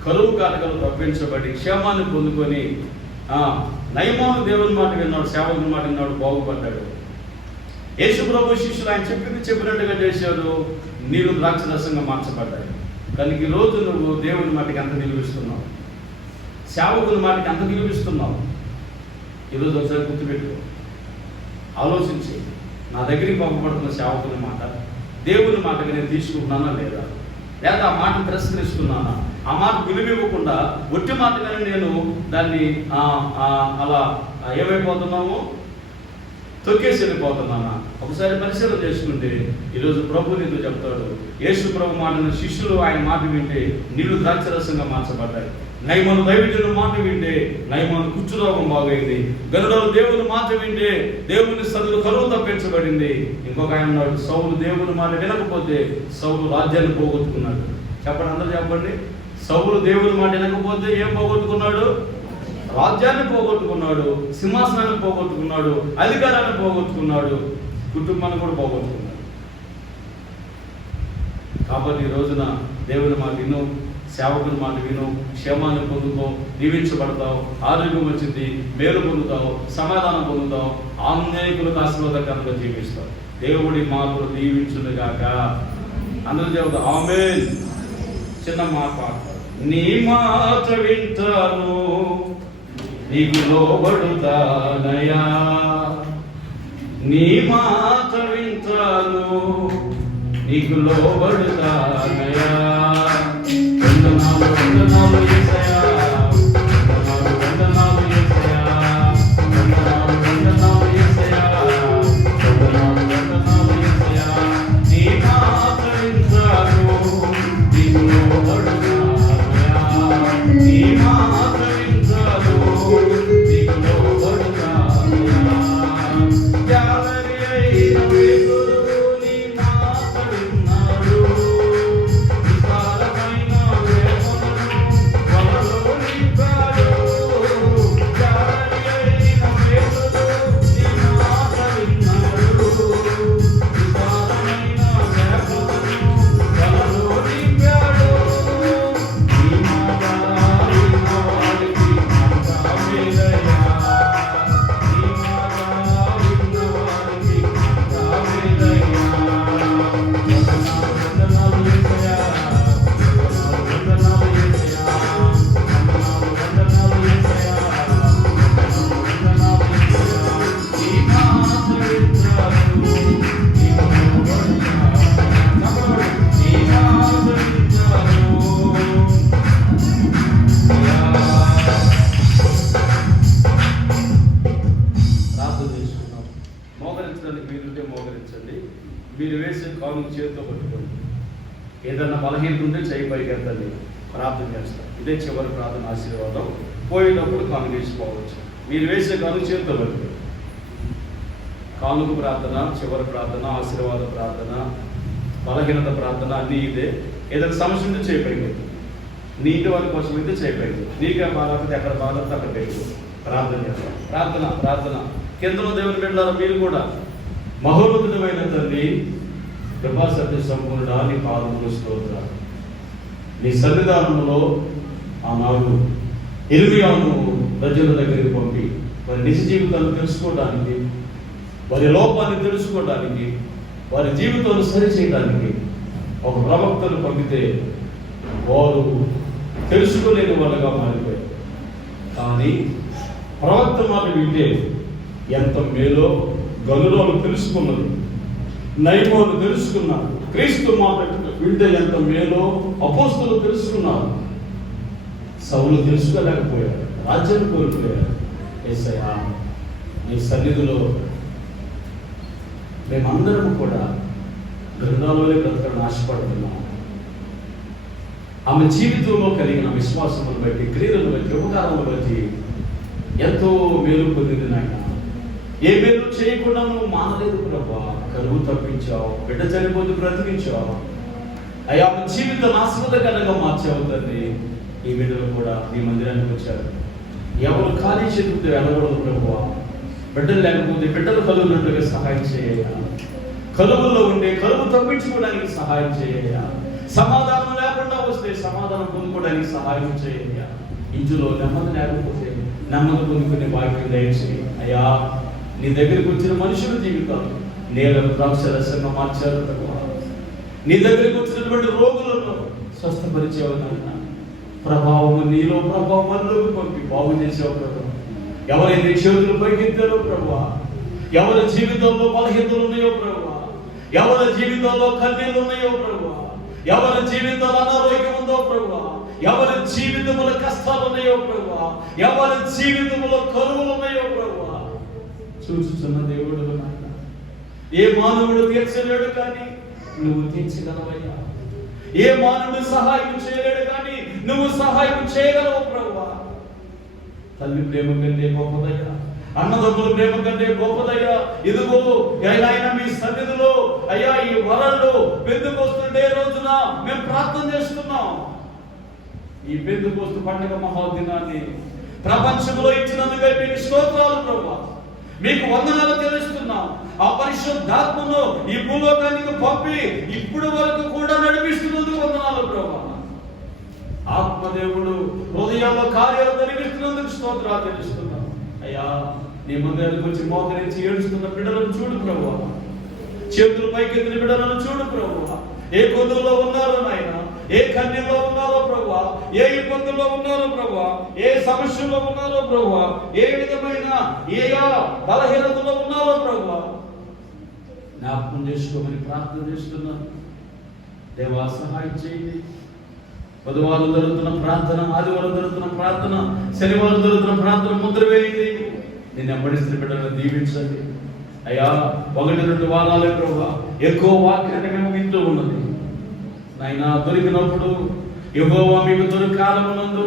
కరువు కాటకలు తప్పించబడి క్షేమాన్ని పొందుకొని నయమాను దేవుని మాట విన్నాడు, సేవకుని మాట విన్నాడు, బాగుపడ్డాడు. యేసు ప్రభు శిష్యులు ఆయన చెప్పినట్టుగా చేశాడు. నీళ్లు ద్రాక్ష రసంగా మార్చబడ్డాయి. కనుక ఈ రోజు నువ్వు దేవుని మాటకి ఎంత విలువిస్తున్నావు, సేవకుని మాటకి ఎంత విలువిస్తున్నావు? ఈరోజు ఒకసారి గుర్తుపెట్టుకో, ఆలోచించి నా దగ్గరికి పంపబడుతున్న సేవకుని మాట దేవుని మాటకి నేను తీసుకుంటున్నానా లేదా ఆ మాటను తిరస్కరిస్తున్నానా? ఆ మాట విలువివ్వకుండా ఒట్టి మాటగానే నేను దాన్ని అలా ఏమైపోతున్నాము, తొక్కేసి వెళ్ళిపోతున్నానా? ఒకసారి పరిశీలన చేసుకుంటే ఈరోజు ప్రభు నీతో చెప్తాడు. యేసు ప్రభు మాటను శిష్యులు ఆయన మాట వింటే నీళ్లు ద్రాక్షరసంగా మార్చబడ్డాయి. నయమాను దైవజనుల మాట వింటే నయమాను కుష్ఠరోగం బాగైంది. గరుడలు దేవుని మాట వింటే దేవుని సదులు కరువు తప్పించబడింది. ఇంకొక ఆయన ఉన్నాడు, సౌలు దేవుని మాట వినకపోతే సౌలు రాజ్యాన్ని పోగొట్టుకున్నాడు. చెప్పండి, అందరూ చెప్పండి. సౌలు దేవుని మాట వినకపోతే ఏం పోగొట్టుకున్నాడు? రాజ్యాన్ని పోగొట్టుకున్నాడు, సింహాసనాన్ని పోగొట్టుకున్నాడు, అధికారాన్ని పోగొట్టుకున్నాడు, కుటుంబాన్ని కూడా పోగొట్టుకున్నాడు. కాబట్టి ఈ రోజున దేవుని మాట విను, సేవకుని మాట విను, క్షేమాన్ని పొందుతావు, దీవించబడతావు, ఆరోగ్యం వచ్చింది, మేలు పొందుతావు, సమాధానం పొందుతావు, అనేకులకు ఆశీర్వాదకరంగా జీవిస్తావు. దేవుడి మాటలు దీవించునుగాక. అందరూ చెబుతావు ఆమేన్. చిన్న మాట, నీ మాట వింటాను, నీకు లోబడుతానయా. నీ మాట వింటాను, నీకు లోబడుతానయా. వందనాలు వందనాలు యేసయ్యా, వందనాలు యేసయ్యా, వందనాలు వందనాలు యేసయ్యా, వందనాలు వందనాలు యేసయ్యా. నీ మాట వింటాను, నీకు లోబడుతానయా. నీ మాట వింటాను, నీకు లోబడుతానయా. జాలరి అయిన వేగురు నీ మాట విన్నాడు, కాను చేతితో పట్టుకోండి. ఏదన్నా బలహీనత ఉంటే చేయి పైకి ఎత్తండి, ప్రార్థన చేస్తాం. ఇదే చివరి ప్రార్థన ఆశీర్వాదం. పోయేటప్పుడు కాను వేసుకోవచ్చు. మీరు వేసే కాను చేతితో పట్టుకోండి. కానుక ప్రార్థన, చివరి ప్రార్థన, ఆశీర్వాద ప్రార్థన, బలహీనత ప్రార్థన అన్నీ ఇదే. ఏదైనా సమస్య ఉంటే చేయి పైకి ఎత్తు. నీ ఇంటి వారి కోసం అయితే చేయి పైకి ఎత్తు. నీకే బాధపడితే ఎక్కడ బాధపడితే అక్కడ పెట్టుకో. ప్రార్థన చేస్తాం. ప్రార్థన ప్రార్థన కేంద్రంలో దేవుని బిడ్డలారా, మీరు కూడా మహోన్నతమైన తండ్రి, కృపా సత్య సంపూర్ణుడా, నీ పాదములు స్తోత్రాలు. నీ సన్నిధానంలో ఆనాడు ఇర్మియాను ప్రజల దగ్గరికి పంపి వారి నిజ జీవితాలను తెలుసుకోవడానికి, వారి లోపాన్ని తెలుసుకోవడానికి, వారి జీవితాలను సరిచేయడానికి ఒక ప్రవక్తను పంపితే వారు తెలుసుకోలేని వాళ్ళగా మారిపోయారు. కానీ ప్రవక్త మాట వింటే ఎంత మేలో గనులోను తెలుసుకున్నది, నైమోను తెలుసుకున్నారు. క్రీస్తు మాట వింటే ఎంత మేలో అపోస్తులు తెలుసుకున్నారు. సౌలు తెలుసుకోలేకపోయారు, రాజ్యాన్ని కోల్పోయారు. యేసయ్యా, నీ సన్నిధిలో మేమందరం కూడా గ్రంథాలలోనే బ్రతకడం ఆశపడుతున్నాం. ఆమె జీవితంలో కలిగిన విశ్వాసమును బట్టి, క్రియలను బట్టి, ఉపకారమును బట్టి ఎంతో మేలు పొందింది నాయన. ఏ మేలు చేయకుండా నువ్వు మానలేదు ప్రభా. కరువు తప్పించావు, బిడ్డ చనిపోతూ బ్రతికించావు అయ్యా. ఆమె జీవితం ఆశీర్వాదకరంగా మార్చావు తండ్రి. ఈ బిడ్డలు కూడా నీ మందిరానికి వచ్చారు. ఎవరు ఖాళీ చేతులతో వెళ్ళకూడదు ప్రభువా. బిడ్డలు లేకపోతే బిడ్డలు కలుగునట్టుగా సహాయం చేయ. కలుగుల్లో ఉండే కలుగు తప్పించుకోవడానికి సహాయం చేయ. సమాధానం లేకుండా వస్తే సమాధానం పొందుకోవడానికి సహాయం చేయ. ఇంట్లో నెమ్మది లేకపోతే నెమ్మది పొందుకునే భాగ్యం దయచేయి అయ్యా. నీ దగ్గరికి వచ్చిన మనుషుల జీవితాలు నేలను ద్రాక్షరసంగా మార్చారు ప్రభువా. నీ దగ్గరికి వచ్చినటువంటి రోగులను స్వస్థపరిచేవు నాయన. ప్రభావము నీలో, ప్రభావం మనలోకి పంపి బాగు చేసావు ప్రభు. ఎవరైతే చేతులు పైకెత్తారో ప్రభువా, ఎవరి జీవితంలో బలహీనతలు ఉన్నాయో ప్రభువా, ఎవరి జీవితంలో కన్నీళ్ళు ఉన్నాయో ప్రభువా, ఎవరి జీవితంలో అనారోగ్యం ఉందో ప్రభువా, ఎవరి జీవితంలో కష్టాలు ఉన్నాయో ప్రభువా, ఎవరి జీవితంలో కరువులు ఉన్నాయో ప్రభువా, చూచుచున్న దేవుడు నాయన. ఏ మానవుడు తీర్చలేడు కానీ నువ్వు తీర్చగలవయ్యా. ఏ మానవుడు సహాయం చేయలేడు కానీ నువ్వు సహాయం చేయగలవు ప్రభువా. తల్లి ప్రేమ కంటే గొప్పదయ్యా, అన్నదమ్ముల ప్రేమ కంటే గొప్పదయ్యా. ఇదిగో ఆయన మీ సన్నిధిలో అయ్యా, ఈ వరల్లో పెందుకొస్తుండే రోజున మేము ప్రార్థన చేస్తున్నాం. ఈ పెందుకొస్తు పండుగ మహాదినాన్ని ప్రపంచంలో ఇచ్చినందుకే మీకు స్తోత్రాలు ప్రభువా. మీకు వందనాలు తెలుస్తున్నాం. ఆ పరిశుద్ధాత్మను ఈ భూలోకానికి పంపి ఇప్పుడు వరకు కూడా నడిపిస్తున్నందుకు వందనాలు ప్రభువా. ఆత్మదేవుడు హృదయాల్లో కార్యాలు జరిగిస్తున్నందుకు స్తోత్రాలు తెలుస్తున్నాం అయ్యా. నీ మందిరానికి వచ్చి మోకరించి ఏడుస్తున్న బిడ్డలను చూడు ప్రభువా. చేతులు పైకెత్తిన బిడ్డలను చూడు ప్రభువా. ఏ కొద్దులో ఉన్నారో నాయన, ఏ కన్నీలో ఉన్నారో ప్రభువా, ఏ ఇబ్బందుల్లో ఉన్నారో ప్రభువా, ఏ సమస్యల్లో ఉన్నారో ప్రభువా, ఏ విధమైన ఏ బలహీనతలో ఉన్నారో ప్రభువా, జ్ఞాపకం చేసుకోమని ప్రార్థన చేస్తున్నాను. దేవా సహాయం చేయండి. బుధవారం జరుగుతున్న ప్రార్థన, ఆదివారం జరుగుతున్న ప్రార్థన, శనివారం జరుగుతున్న ప్రార్థన ముద్ర వేయండి. నేను వెంబడిస్తున్న బిడ్డలను దీవించండి అయ్యా. 1-2 వారాలే ప్రభువా ఎక్కువ వాక్యాన్ని మేము వింటూ ఉన్నది నాయన. దొరికినప్పుడు యెహోవా మీకు దొరికాలమునందు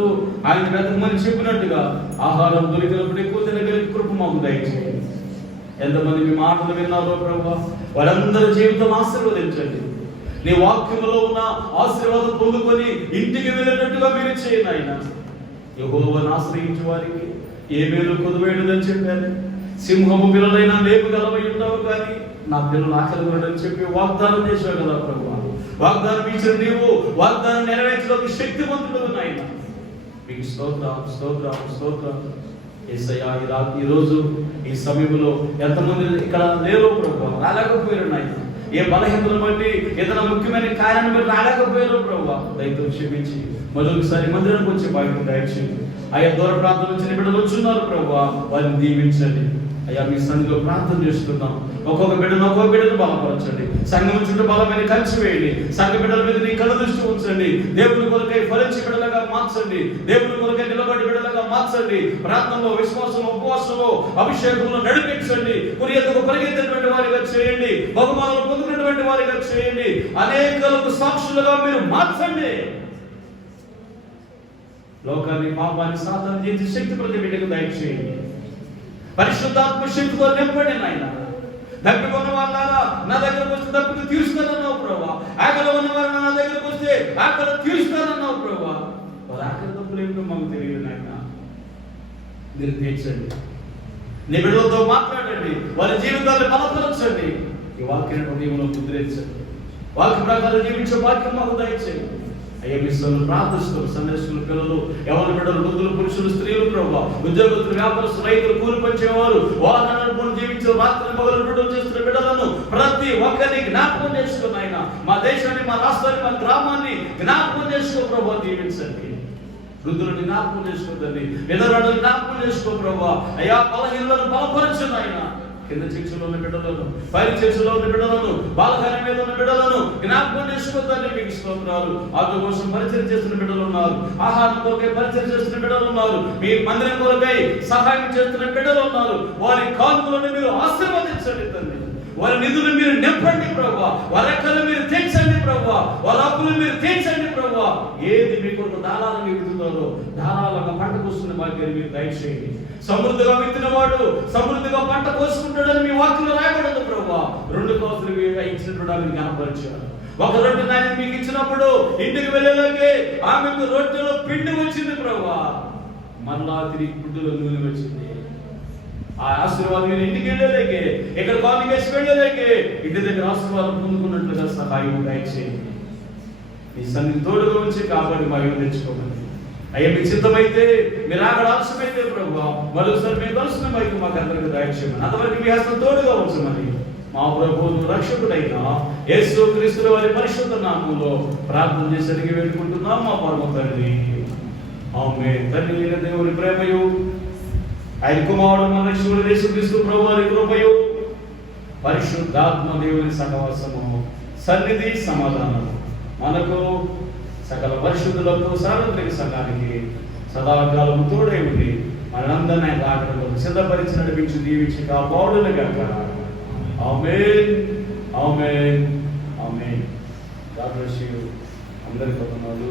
ఆయన వెతకమని చెప్పినట్టుగా ఆహారం దొరికినప్పుడు ఎక్కువ తినగలిగే కృప మాకు దయచేయండి. ఎంతమంది మీ మాటలు విన్నారో ప్రభువా, వారందరి జీవితం ఆశీర్వదించండి. నీ వాక్యములో ఉన్న ఆశీర్వాదం పొందుకొని ఇంటికి వెళ్ళేటట్టుగా మీరు చేయండి ఆయన. యెహోవాను ఆశ్రయించే వారికి ఏ మేలు కొదువేయడని చెప్పారు. సింహము పిల్లలైనా లేపుగలవై ఉండవు కానీ నా పిల్లలు ఆకలిగొనని చెప్పి వాగ్దానం చేశావు కదా ప్రభువా. వాగ్దానం ఇచ్చిన నీవు వాగ్దానం నెరవేర్చడానికి శక్తివంతుడు నాయన. మీకు స్తోత్రం స్తోత్రం స్తోత్రం యేసయ్యా. ఈ రోజు ఈ సమయంలో ఎంతమంది ఇక్కడ లేరో ప్రభువా, రాలేకపోయారు నాయన. ఏ బలహీనతను బట్టి ఏదైనా ముఖ్యమైన కార్యాన్ని బట్టి రాలేకపోయారో ప్రభువా, దయతో క్షమించి మరొకసారి మందిరానికి వచ్చే భాగ్యం దయచేయండి. ఆయా దూర ప్రాంతం నుంచి బిడ్డలు వచ్చున్నారు ప్రభువా, వారిని దీవించండి. అయ్యా మీ సన్నిధిలో ప్రార్థన చేస్తున్నాం. ఒక్కొక్క బిడ్డను బలపరచండి. సంఘం చుట్టూ బలమైన కంచి వేయండి. సంఘ బిడ్డల మీద నీ కళ్ళ దృష్టి ఉంచండి. దేవుని కొరకై ఫలించి బిడ్డలుగా మార్చండి. దేవుని కొరకై నిలబడి బిడ్డలుగా మార్చండి. ప్రార్థనలో, విశ్వాసంలో, ఉపవాసంలో, అభిషేకంలో నడిపించండి. కురియతకు పరిగెత్తినటువంటి వారిగా చేయండి. బహుమానాలు పొందుకున్నటువంటి వారిగా చేయండి. అనేకులకు సాక్షులుగా మీరు మార్చండి. లోకాన్ని, పాపాన్ని, సాతాను చేసి శక్తి ప్రతి బిడ్డకు దయచేయండి. పరిశుద్ధాత్మ శక్తితో నింపండి నాయన. తప్పికొన్న వాళ్ళారా నా దగ్గరకు వస్తే తప్పిక తీరుస్తానన్నావు ప్రభా. ఆకలి ఉన్న వారు నా దగ్గరకు వస్తే ఆకలి తీరుస్తానన్నావు ప్రభా. వారి ఆకలి తప్పులు ఏమిటో మాకు తెలియదు నాయన. మీరు తీర్చండి. నీ బిడ్డలతో మాట్లాడండి. వారి జీవితాన్ని బలపరచండి. ఈ వాక్యాన్ని హృదయంలో ముద్రించండి. వాక్య ప్రకారం జీవించే వాక్యం మాకు దయచేయండి. అయ్యా మీ ప్రార్థిస్తారు. సందర్శకులు, పిల్లలు, యవన బిడ్డలు, వృద్ధులు, పురుషులు, స్త్రీలు ప్రభావ, ఉద్యోగస్తులు, వ్యాపారస్తులు, రైతులు, కూలి పంచేవారు, వాహనాలను జీవించే రాత్రి పగలు బిడ్డలు చేస్తున్న బిడ్డలను ప్రతి ఒక్కరిని జ్ఞాపకం చేసుకుని ఆయన మా దేశాన్ని, మా రాష్ట్రాన్ని, మా గ్రామాన్ని జ్ఞాపకం చేసుకో ప్రభావ. దీవించండి. వృద్ధులను జ్ఞాపకం చేసుకోదండి. విధవరాలను జ్ఞాపకం చేసుకో ప్రభావ. అయ్యా బలహీనులను బలపరచండి ఆయన. కింద చర్చలో ఉన్న బిడ్డలను, పైన చర్చలో ఉన్న బిడ్డలను, బాలకార్యం మీద ఉన్న బిడ్డలను జ్ఞాపకం చేసుకోవద్దని మీకు స్తోత్రాలు. ఆత్మ కోసం పరిచయం చేస్తున్న బిడ్డలు ఉన్నారు. ఆహారం కొరకై పరిచయం చేస్తున్న బిడ్డలు ఉన్నారు. మీ మందిరం కొరకై సహాయం చేస్తున్న బిడ్డలు ఉన్నారు. వారి కానుకలను మీరు ఆశీర్వదించండి తండ్రి. వారి నిధులు మీరు నింపండి ప్రభా. వారి రెక్కలు మీరు తీర్చండి ప్రభా. వారి అప్పులు మీరు తీర్చండి ప్రభా. ఏది మీ కొరకు దారాలను విత్తుతారో ధారాళంగా పంట కోస్తున్న భాగ్యాన్ని మీరు దయచేయండి. సమృద్ధిగా విత్తిన వాడు సమృద్ధిగా పంట కోసుకుంటాడని మీ వాక్యంలో రాయబడదు ప్రభా. 2 కోసులు ఇచ్చినప్పుడు మీరు కనపరిచారు. ఒక రొట్టె నాయన మీకు ఇచ్చినప్పుడు ఇంటికి వెళ్ళేలాగే ఆమెకు రొట్టెలో పిండి వచ్చింది ప్రభా. మరలా తిరిగి గుడ్డులో నూనె వచ్చింది. ఆ ఆశీర్వాదం మీరు ఇంటికి వెళ్ళలేకే, ఇక్కడ కాలేజ్ వెళ్ళలేకే, ఇంటి దగ్గర ఆశీర్వాదం పొందుకున్నట్లుగా సహాయం దయచేయండి. మీ సన్నిధి తోడుగా ఉంచి కాపాడి మహిమ తెచ్చుకోమని. అయ్యా మీ సిద్ధమైతే, మీరు అక్కడ ఆలస్యమైతే ప్రభావ మరోసారి మేము కలుసుకున్న మైకు మాకు అందరికీ దయచేయమని, అంతవరకు మీ హస్తం తోడుగా ఉంచమని మా ప్రభువును రక్షకుడైన యేసు క్రీస్తు వారి పరిశుద్ధ నామములో ప్రార్థన చేసి అడిగి వేడుకుంటున్నాం మా పరమ తండ్రి. ఆమేన్. తండ్రి అయిన దేవుని ప్రేమయు, ఆయన కుమారుడు మన రక్షకుడు యేసు క్రీస్తు ప్రభువు వారి కృపయు, పరిశుద్ధాత్మ దేవుని సహవాసము, సన్నిధి, సమాధానము మనకు సకల పరిశుద్ధులకు, సార్వత్రిక సంఘానికి సదాకాలం తోడై ఉండి మనందరినీ ఆయన రాకడలో సిద్ధపరిచి నడిపించి దీవించి కాపాడును గాక. ఆమేన్, ఆమేన్, ఆమేన్. God bless you. అందరికీ వందనాలు.